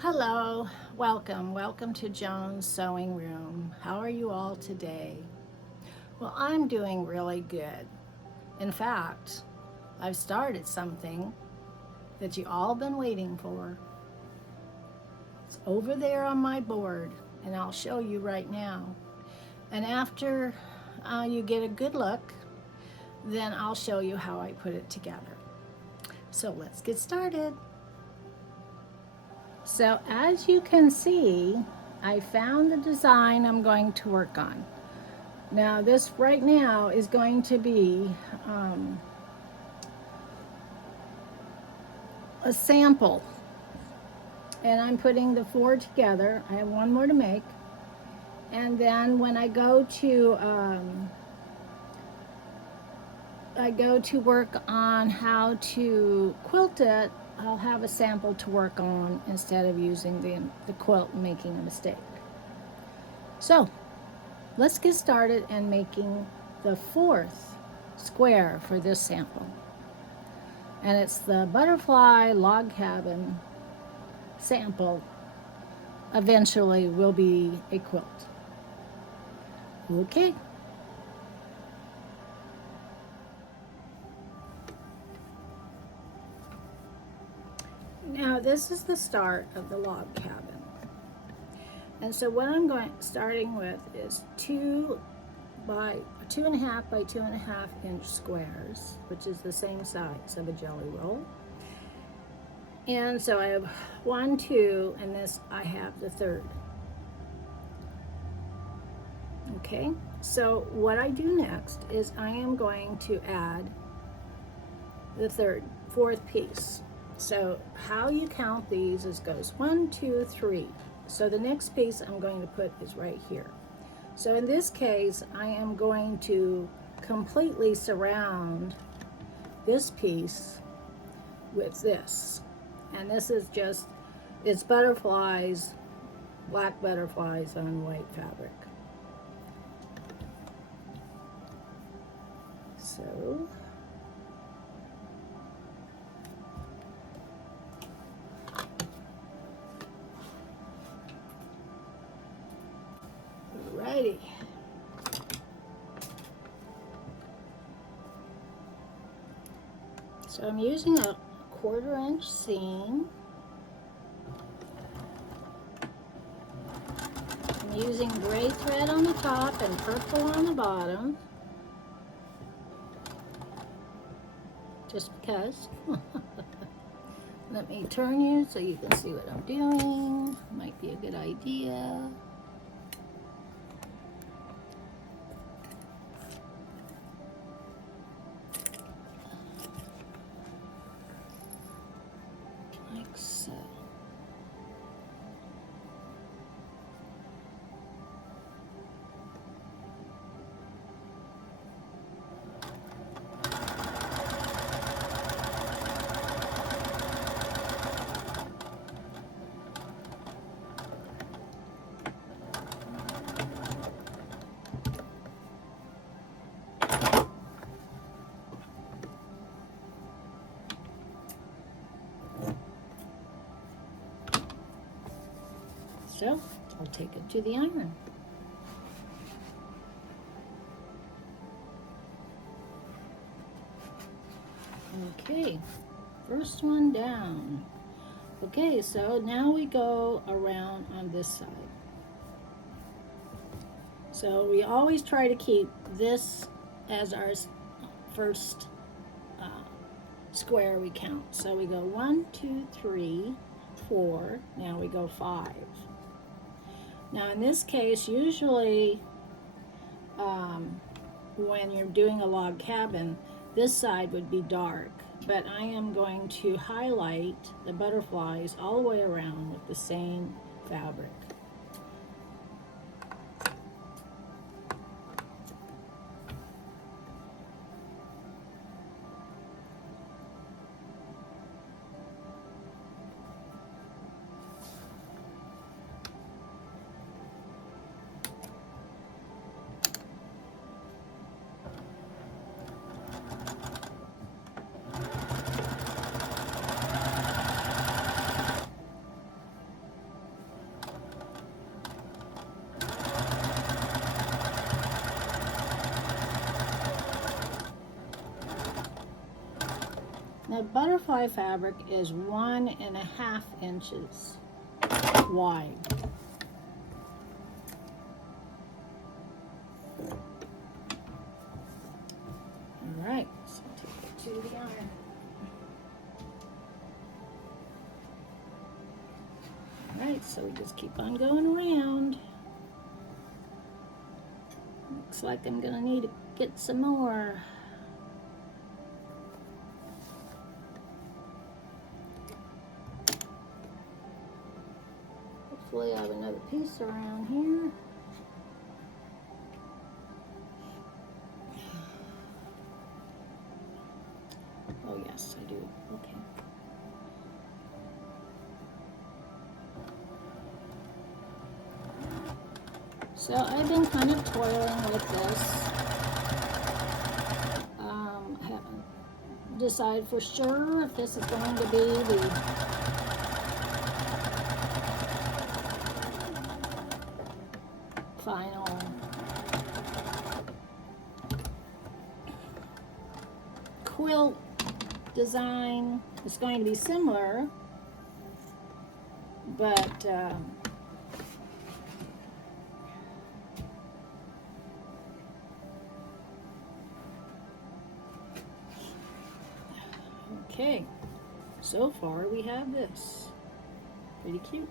Hello, welcome to Joan's Sewing Room. How are you all today? Well, I'm doing really good. In fact, I've started something that you all been waiting for. It's over there on my board, and I'll show you right now. And after you get a good look, then I'll show you how I put it together. So let's get started. So as you can see, I found the design I'm going to work on. Now this right now is going to be a sample, and I'm putting the four together. I have one more to make, and then when I go to work on how to quilt it, I'll have a sample to work on instead of using the quilt and making a mistake. So let's get started and making the fourth square for this sample. And it's the butterfly log cabin sample. Eventually will be a quilt. Okay. Now this is the start of the log cabin. And so what I'm starting with is 2.5 by 2.5 inch squares, which is the same size of a jelly roll. And so I have 1, 2, and this I have the third. Okay, so what I do next is I am going to add the fourth piece. So how you count these is goes 1, 2, 3. So the next piece I'm going to put is right here. So in this case, I am going to completely surround this piece with this. And this is just, it's butterflies, black butterflies on white fabric. So righty. So I'm using a 1/4 inch seam. I'm using gray thread on the top and purple on the bottom. Just because. Let me turn you so you can see what I'm doing. Might be a good idea. Like so. So I'll take it to the iron. Okay, first one down. Okay, so now we go around on this side. So we always try to keep this as our first square we count. So we go 1, 2, 3, 4. Now we go 5. Now in this case, usually when you're doing a log cabin, this side would be dark, but I am going to highlight the butterflies all the way around with the same fabric. my butterfly fabric is 1.5 inches wide. All right, so take it to the iron. All right, so we just keep on going around. Looks like I'm gonna need to get some more. Hopefully I have another piece around here. Oh yes, I do. Okay. So I've been kind of toiling with this. I haven't decided for sure if this is going to be the final quilt design. It's going to be similar, but okay, so far we have this. Pretty cute.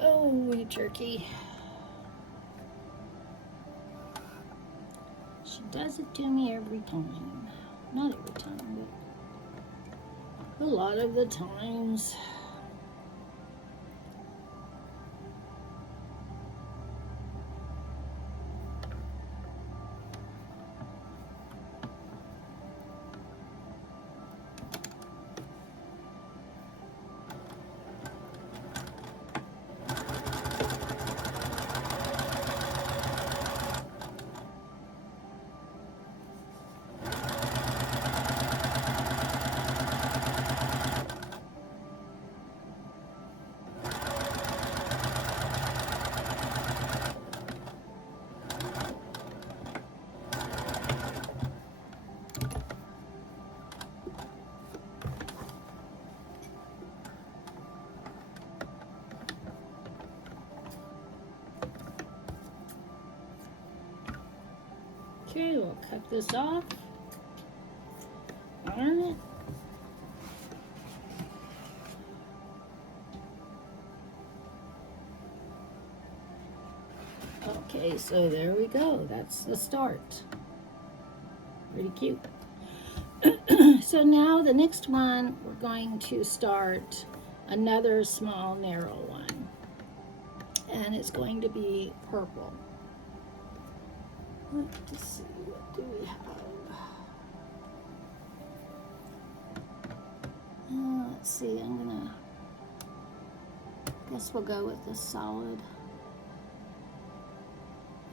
Oh, you turkey. She does it to me every time. Not every time, but a lot of the times. Okay, we'll cut this off. Iron it. Okay, so there we go. That's the start. Pretty cute. So now the next one, we're going to start another small narrow one. And it's going to be purple. Let's see, what do we have? Let's see, guess we'll go with the solid.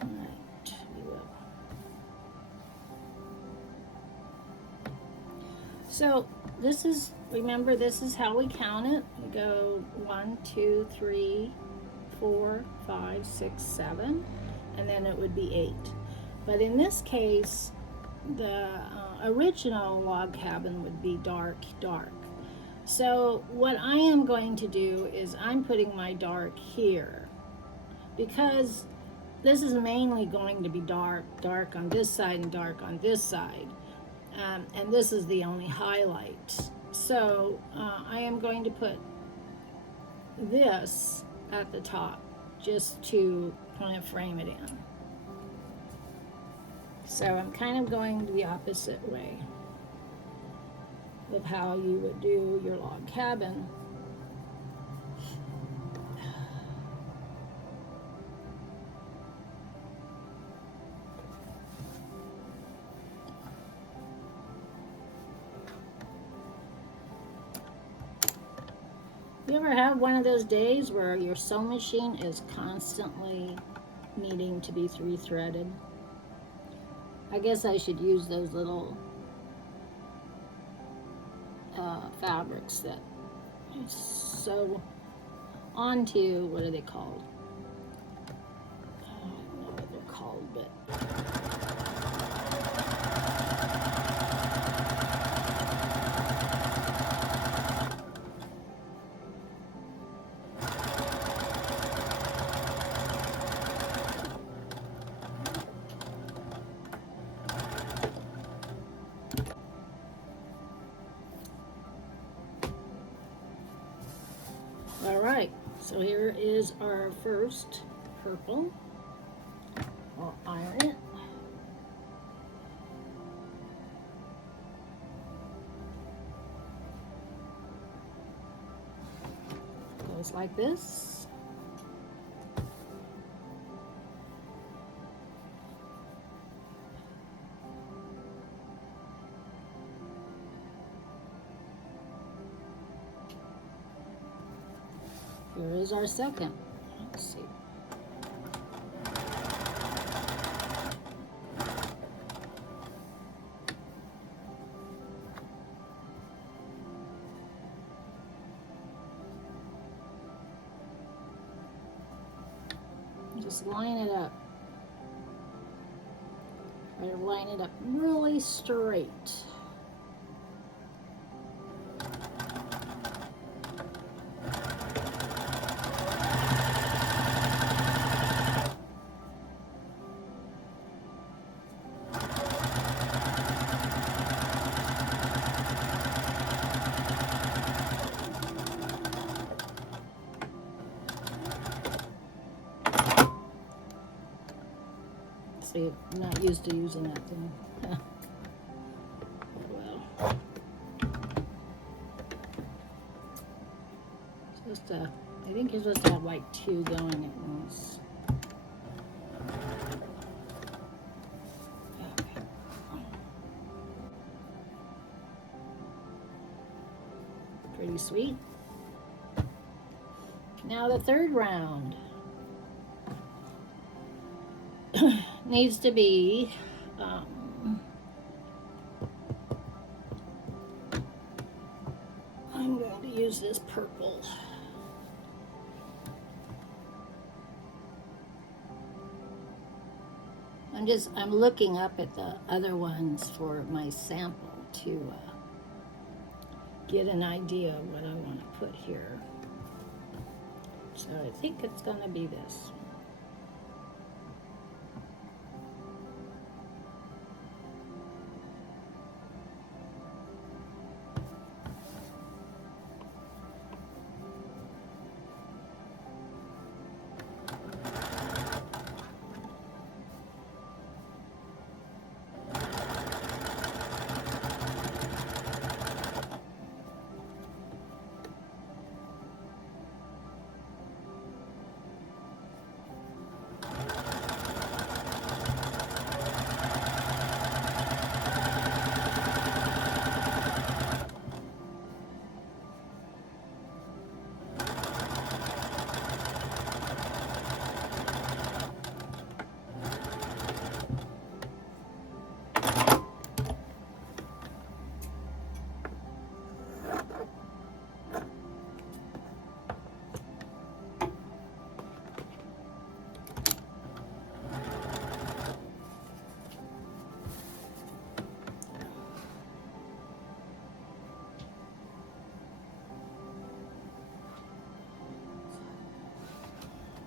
All right, we will. So remember, this is how we count it. We go 1, 2, 3, 4, 5, 6, 7, and then it would be 8. But in this case, the original log cabin would be dark, dark. So what I am going to do is I'm putting my dark here because this is mainly going to be dark, dark on this side and dark on this side. And this is the only highlight. So I am going to put this at the top just to kind of frame it in. So I'm kind of going the opposite way. of how you would do your log cabin. You ever have one of those days where your sewing machine is constantly needing to be threaded? I guess I should use those little fabrics that you sew onto, what are they called? I don't know what they're called, but all right, so here is our first purple. I'll iron it. Goes like this. Here is our second. Let's see. Just line it up. Try to line it up really straight. See, I'm not used to using that thing. Oh well. Just I think you're supposed to have like two going at once. Okay. Pretty sweet. Now the third round needs to be I'm going to use this purple. I'm looking up at the other ones for my sample to get an idea of what I want to put here. So I think it's going to be this.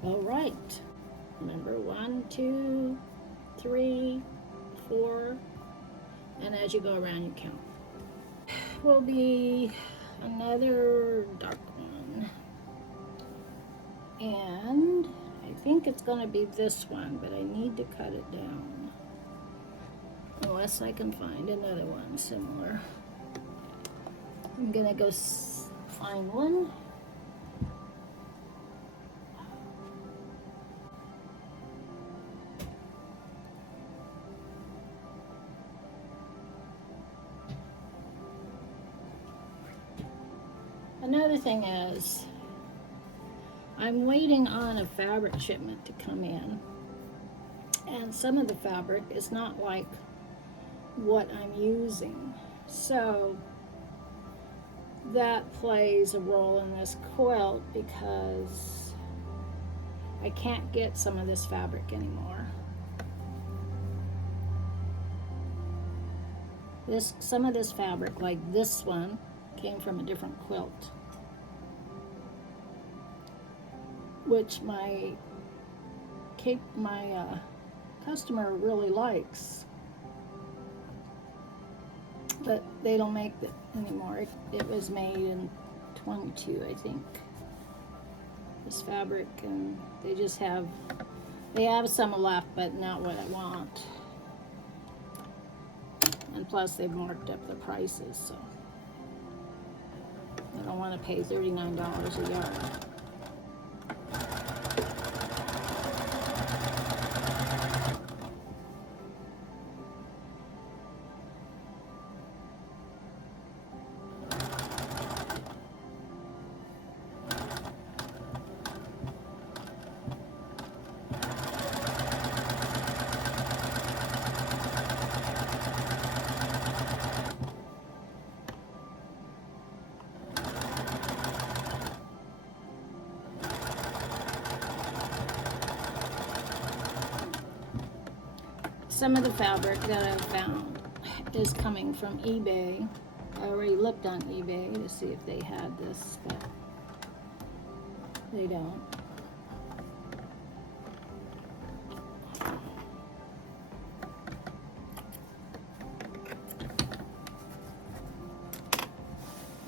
All right. Remember 1, 2, 3, 4, and as you go around, you count. Will be another dark one, and I think it's going to be this one, but I need to cut it down unless I can find another one similar. I'm gonna go find one. Another thing is, I'm waiting on a fabric shipment to come in, and some of the fabric is not like what I'm using, so that plays a role in this quilt because I can't get some of this fabric anymore. Some of this fabric, like this one, came from a different quilt, which my customer really likes, but they don't make it anymore. It was made in 22, I think, this fabric, and they have some left, but not what I want. And plus they've marked up the prices, so I don't want to pay $39 a yard. Some of the fabric that I've found is coming from eBay. I already looked on eBay to see if they had this, but they don't.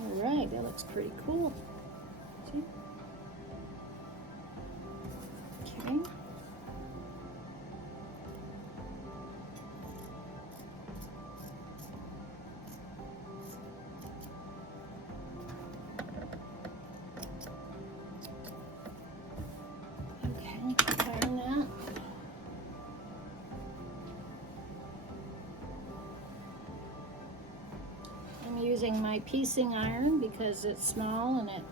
Alright, that looks pretty cool. See? Okay. Using my piecing iron because it's small and it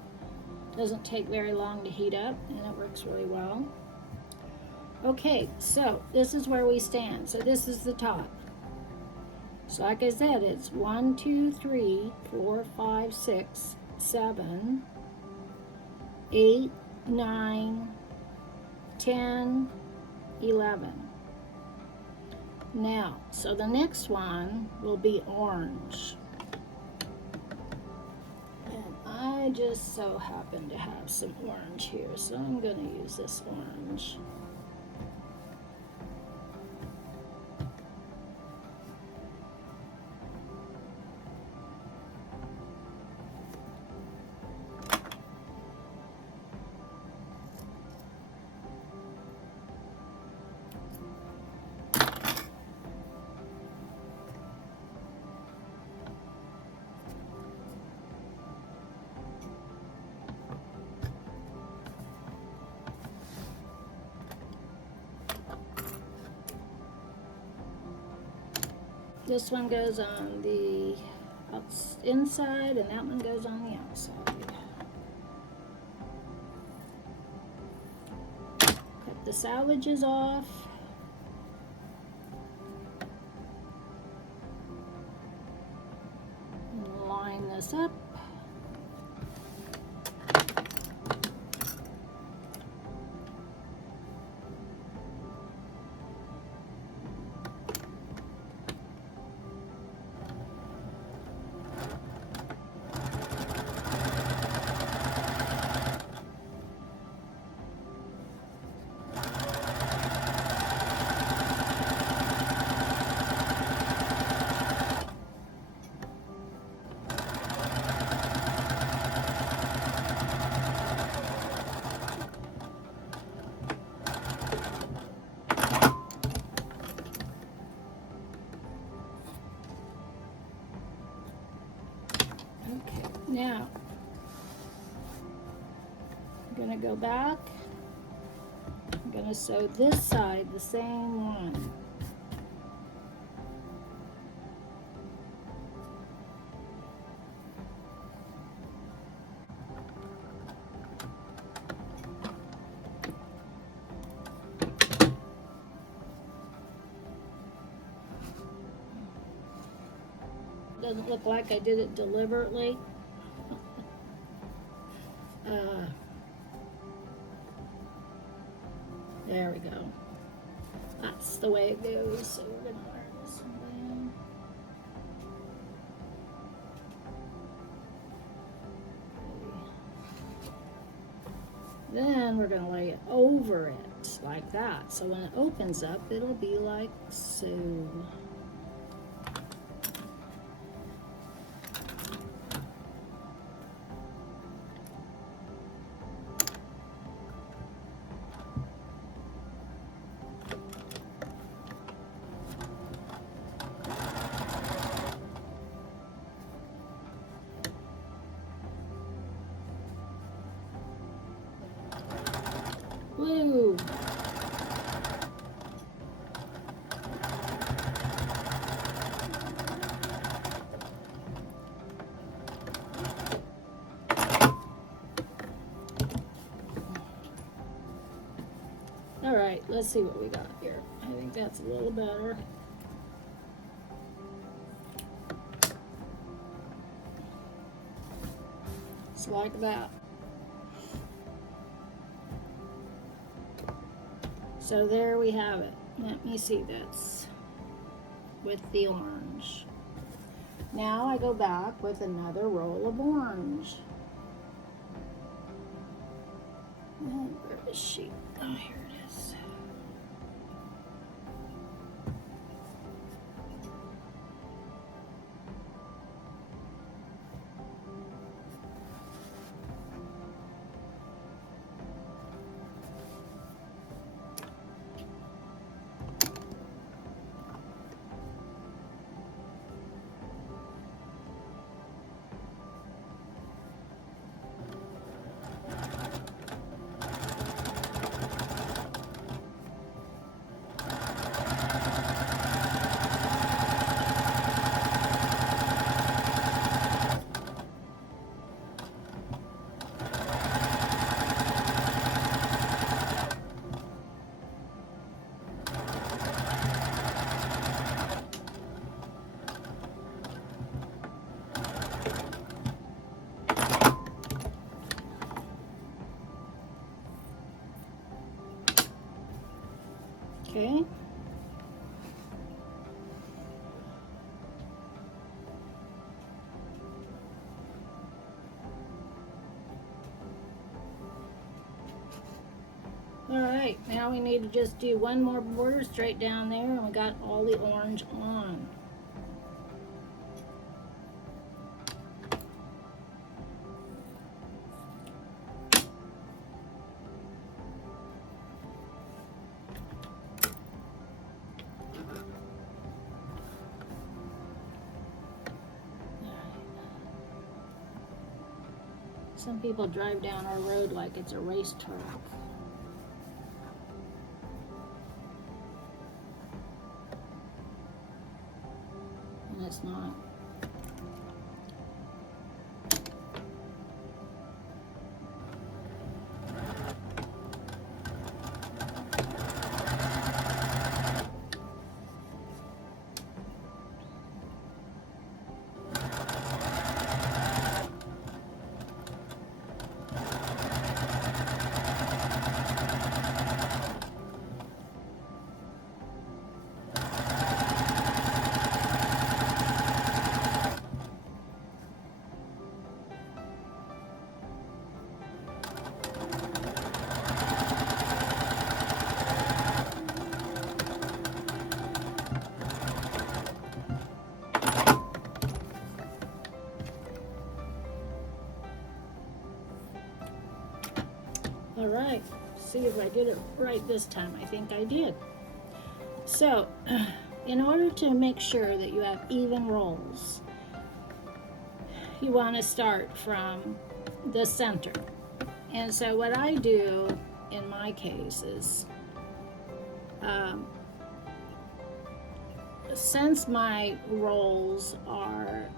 doesn't take very long to heat up, and it works really well. Okay, so this is where we stand. So this is the top. So like I said, it's 1, 2, 3, 4, 5, 6, 7, 8, 9, 10, 11. Now, so the next one will be orange. I just so happen to have some orange here, so I'm going to use this orange. This one goes on the inside, and that one goes on the outside. Cut the salvages off. And line this up. Now, I'm going to go back. I'm going to sew this side the same one. Doesn't look like I did it deliberately. There we go. That's the way it goes. So we're gonna iron this one down. Then we're gonna lay it over it like that. So when it opens up, it'll be like so. Woo! All right, let's see what we got here. I think that's a little better. It's like that. So there we have it. Let me see this with the orange. Now I go back with another roll of orange. And where is she? Oh, here it is. Okay. All right, now we need to just do one more border straight down there, and we got all the orange on. Some people drive down our road like it's a racetrack. And it's not. All right, see if I did it right this time. I think I did. So, in order to make sure that you have even rolls, you want to start from the center. And so what I do in my case is, since my rolls are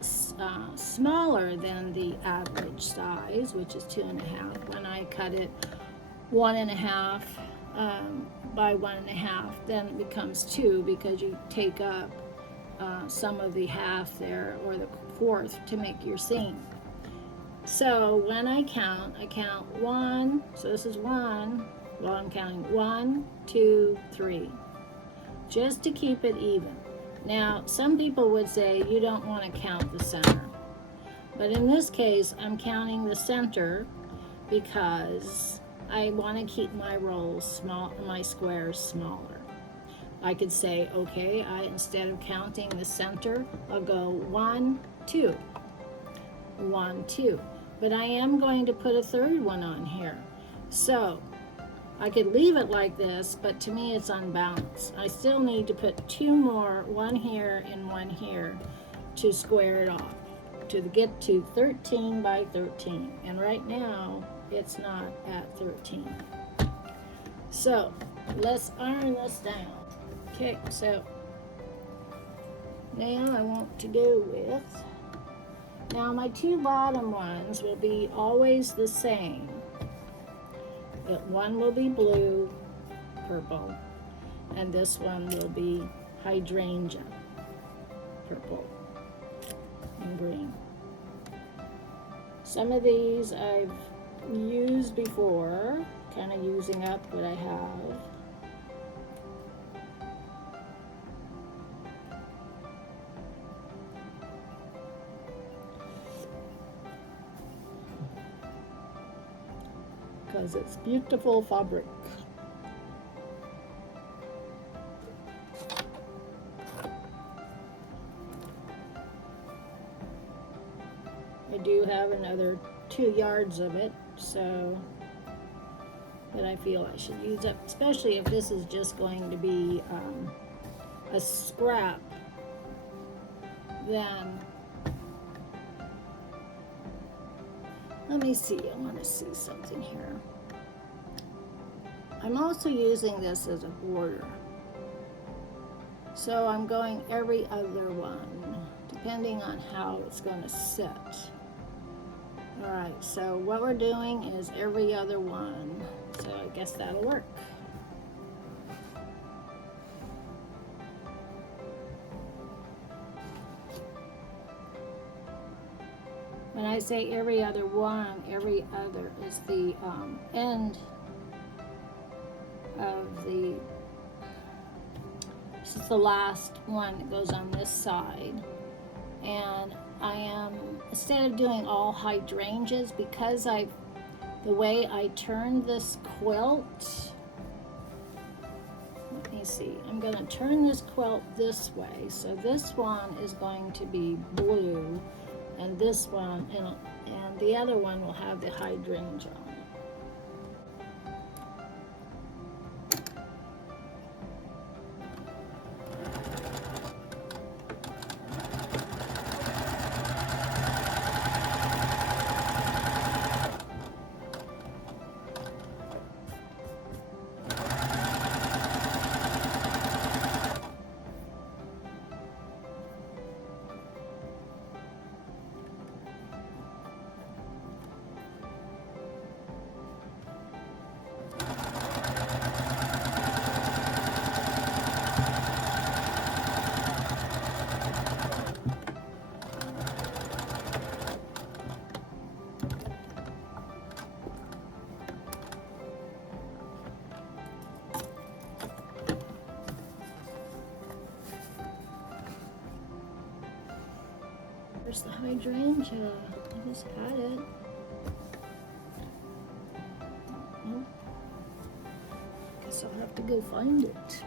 smaller than the average size, which is 2.5, when I cut it 1.5 by 1.5, then it becomes 2 because you take up some of the half there, or the fourth, to make your seam. So when I count 1, so this is 1, well, I'm counting 1, 2, 3, just to keep it even. Now, some people would say you don't want to count the center, but in this case, I'm counting the center because I want to keep my rolls small, my squares smaller. I could say, okay, instead of counting the center, I'll go 1, 2, 1, 2. But I am going to put a third one on here. So I could leave it like this, but to me it's unbalanced. I still need to put 2 more, one here and one here, to square it off, to get to 13 by 13. And right now, it's not at 13. So let's iron this down. Okay, so now I want to go with, now my 2 bottom ones will be always the same. One will be blue, purple, and this one will be hydrangea, purple and green. Some of these I've used before, kind of using up what I have. Because it's beautiful fabric. I do have another 2 yards of it, so that I feel I should use up, especially if this is just going to be a scrap. Then let me see, I want to see something here. I'm also using this as a border, so I'm going every other one, depending on how it's going to sit. All right, so what we're doing is every other one, so I guess that'll work. When I say every other one, every other is the end of the, this is the last one that goes on this side. And I am, instead of doing all hydrangeas, because the way I turned this quilt, let me see, I'm going to turn this quilt this way. So this one is going to be blue, and this one, and the other one will have the hydrangea on it. Where's the hydrangea? I just had it. Nope. Guess I'll have to go find it.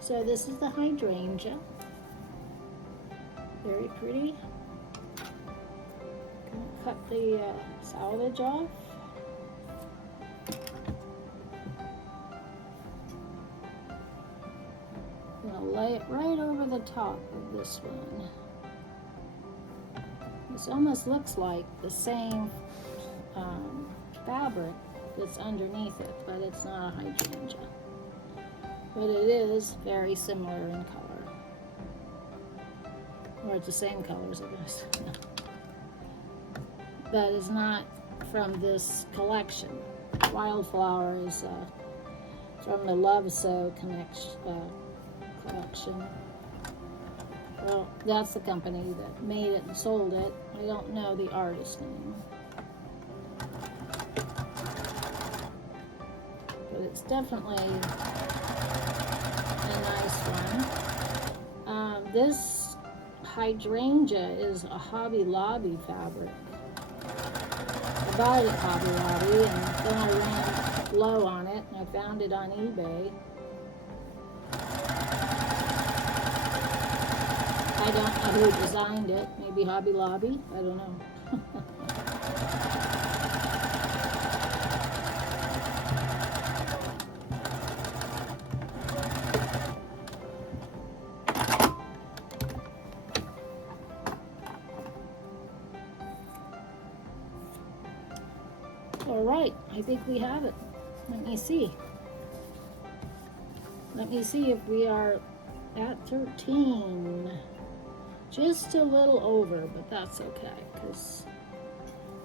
So this is the hydrangea. Very pretty. Gonna cut the salvage off. right over the top of this one. This almost looks like the same fabric that's underneath it, but it's not a hydrangea. But it is very similar in color. Or it's the same colors, I guess. But it's not from this collection. Wildflower is from the Love Sew collection. Well, that's the company that made it and sold it. I don't know the artist name. But it's definitely a nice one. This hydrangea is a Hobby Lobby fabric. I bought it at Hobby Lobby and then I ran low on it and I found it on eBay. I don't know who designed it. Maybe Hobby Lobby? I don't know. All right, I think we have it. Let me see. Let me see if we are at 13. Just a little over, but that's okay, because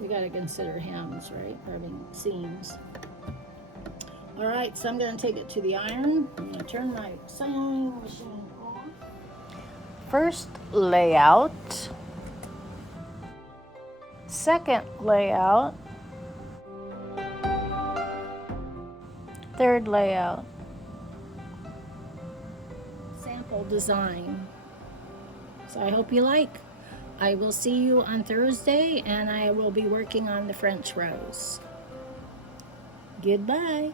we got to consider hems, right? I mean, seams. All right, so I'm going to take it to the iron. I'm going to turn my sewing machine off. First layout. Second layout. Third layout. Sample design. So I hope you like. I will see you on Thursday and I will be working on the French rose. Goodbye.